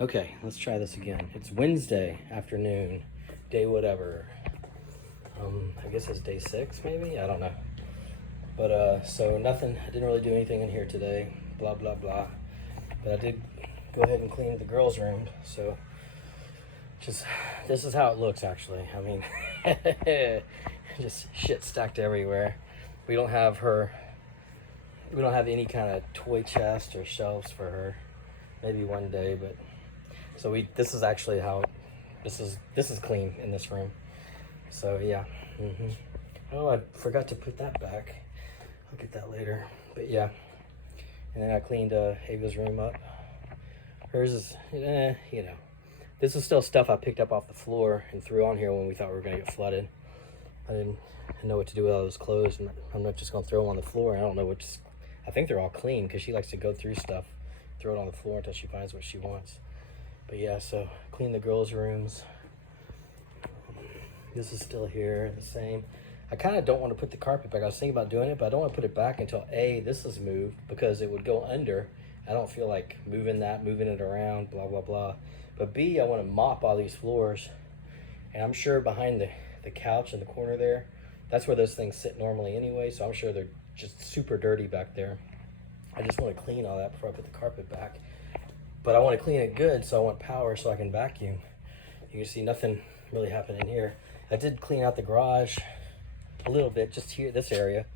Okay, let's try this again. It's Wednesday afternoon, day whatever. I guess it's day 6 maybe? I don't know. But so nothing, I didn't really do anything in here today, blah, blah, blah. But I did go ahead and clean the girls' room, so this is how it looks actually. I mean, just shit stacked everywhere. We don't have any kind of toy chest or shelves for her. Maybe one day, but so this is actually how this is clean in this room. So yeah. Oh, I forgot to put that back. I'll get that later. But yeah. And then I cleaned Ava's room up. Hers is, you know. This is still stuff I picked up off the floor and threw on here when we thought we were gonna get flooded. I didn't know what to do with all those clothes, and I'm not just gonna throw them on the floor. I don't know which. I think they're all clean because she likes to go through stuff, throw it on the floor until she finds what she wants. But yeah, so clean the girls' rooms. This is still here, the same. I kind of don't want to put the carpet back. I was thinking about doing it, but I don't want to put it back until A, this is moved, because it would go under. I don't feel like moving it around, blah, blah, blah. But B, I want to mop all these floors. And I'm sure behind the couch in the corner there, that's where those things sit normally anyway, so I'm sure they're just super dirty back there. I just want to clean all that before I put the carpet back. But I want to clean it good, so I want power so I can vacuum. You can see nothing really happening here. I did clean out the garage a little bit, just here, this area,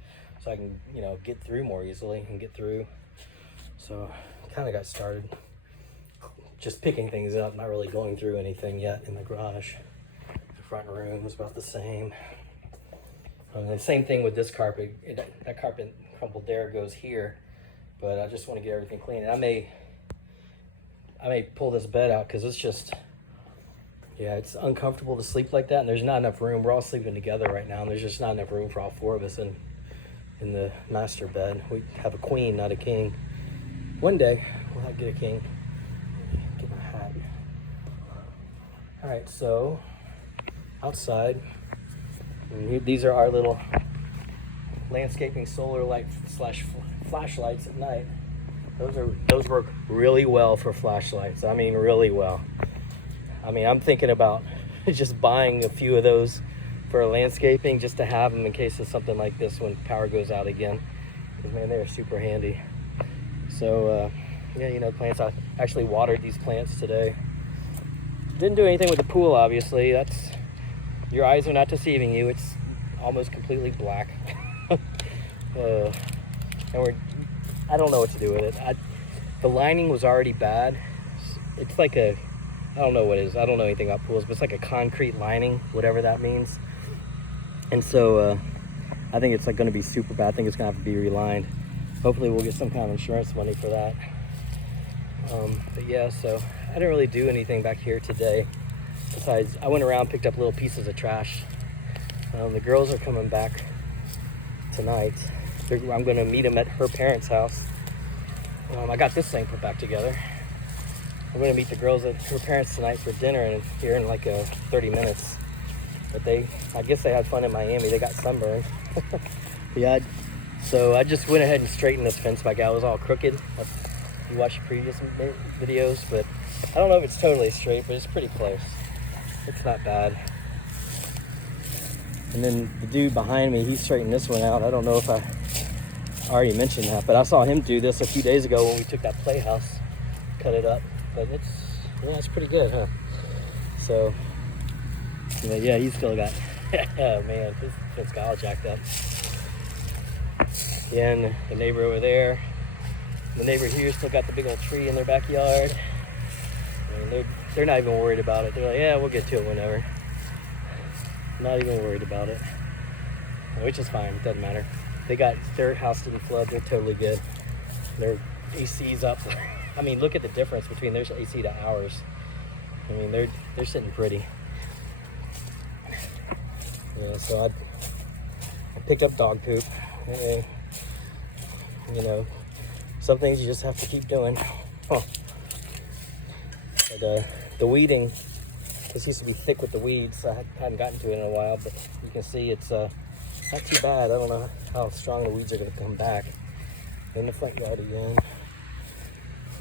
so I can, you know, get through more easily and get through. So kind of got started just picking things up, not really going through anything yet in the garage. The front room is about the same. The same thing with this carpet. That carpet crumpled there goes here, but I just want to get everything clean. And I may pull this bed out because it's just, yeah, it's uncomfortable to sleep like that, and there's not enough room. We're all sleeping together right now, and there's just not enough room for all 4 of us in the master bed. We have a queen, not a king. One day we'll have to get a king. Get my hat. All right, so outside, these are our little landscaping solar light / flashlights at night. Those work really well for flashlights. I mean, really well. I mean, I'm thinking about just buying a few of those for landscaping just to have them in case of something like this when power goes out again. Because, man, they're super handy. So, yeah, you know, plants. I actually watered these plants today. Didn't do anything with the pool, obviously. Your eyes are not deceiving you. It's almost completely black. And I don't know what to do with it. The lining was already bad. It's like I don't know what it is. I don't know anything about pools, but it's like a concrete lining, whatever that means. And so I think it's like going to be super bad. I think it's going to have to be relined. Hopefully we'll get some kind of insurance money for that. But yeah, so I didn't really do anything back here today. Besides, I went around, picked up little pieces of trash. The girls are coming back tonight. I'm going to meet them at her parents' house. I got this thing put back together. I'm going to meet the girls at her parents tonight for dinner here in like 30 minutes. But I guess they had fun in Miami. They got sunburned. Yeah, so I just went ahead and straightened this fence back out. It was all crooked. You watched previous videos, but I don't know if it's totally straight, but it's pretty close. It's not bad. And then the dude behind me, he straightened this one out. I don't know if I already mentioned that, but I saw him do this a few days ago when we took that playhouse, cut it up. But it's pretty good, huh? So, yeah, he's still got, oh man, his got all jacked up. Yeah, and the neighbor over there, the neighbor here still got the big old tree in their backyard. I mean, they're not even worried about it. They're like, yeah, we'll get to it whenever. Not even worried about it, which is fine. It doesn't matter. Their house didn't flood. They're totally good. Their AC's up. I mean, look at the difference between their AC to ours. I mean, they're sitting pretty. Yeah, so I picked up dog poop. And, you know, some things you just have to keep doing. Huh. But the weeding, this used to be thick with the weeds. I hadn't gotten to it in a while, but you can see it's not too bad. I don't know how strong the weeds are going to come back. In the front yard again.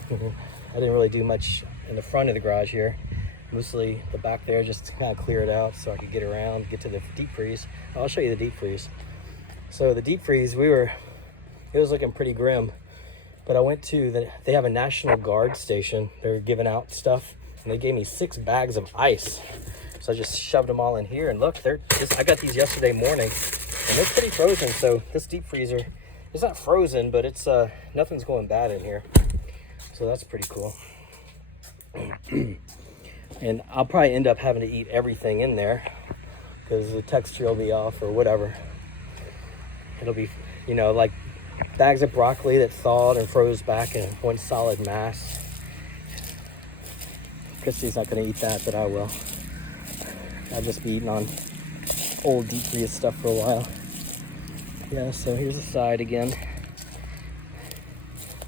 I didn't really do much in the front of the garage here, mostly the back there, just to kind of clear it out so I could get around, get to the deep freeze. I'll show you the deep freeze. So the deep freeze, it was looking pretty grim, but I went to they have a National Guard station. They're giving out stuff, and they gave me 6 bags of ice. So I just shoved them all in here, and look, I got these yesterday morning, and they're pretty frozen. So this deep freezer, it's not frozen, but it's nothing's going bad in here. So that's pretty cool. And I'll probably end up having to eat everything in there because the texture will be off or whatever. It'll be, you know, like bags of broccoli that thawed and froze back in one solid mass. Christy's not going to eat that, but I will. I'll just be eating on old deep freeze stuff for a while. Yeah, so here's the side again.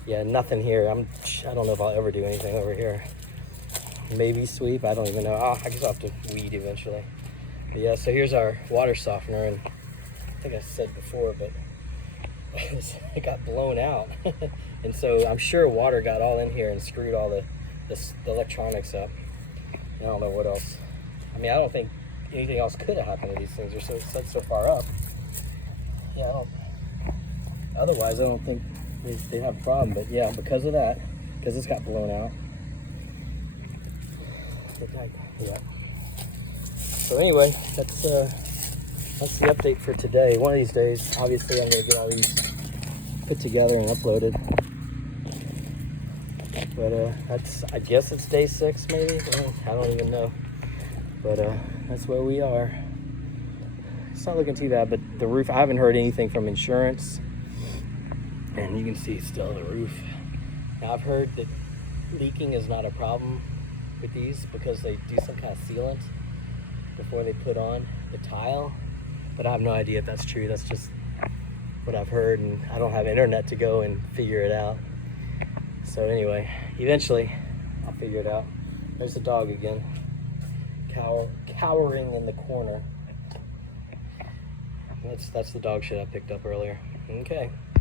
Yeah, nothing here. I don't know if I'll ever do anything over here. Maybe sweep, I don't even know. I guess I'll have to weed eventually. But yeah, so here's our water softener, and I think I said before, but it got blown out. And so I'm sure water got all in here and screwed all the electronics up. I don't know what else. I mean, I don't think anything else could have happened to these things. They're set so far up. Yeah, otherwise I don't think they have a problem. But yeah, because of that, because this got blown out. Yeah. So anyway, that's the update for today. One of these days, obviously, I'm gonna get all these put together and uploaded. But I guess it's day 6, maybe. I don't even know. But that's where we are. It's not looking too bad, but the roof, I haven't heard anything from insurance. And you can see still the roof. Now I've heard that leaking is not a problem with these because they do some kind of sealant before they put on the tile. But I have no idea if that's true. That's just what I've heard, and I don't have internet to go and figure it out. So anyway, eventually I'll figure it out. There's the dog again, cowering in the corner. That's the dog shit I picked up earlier. Okay.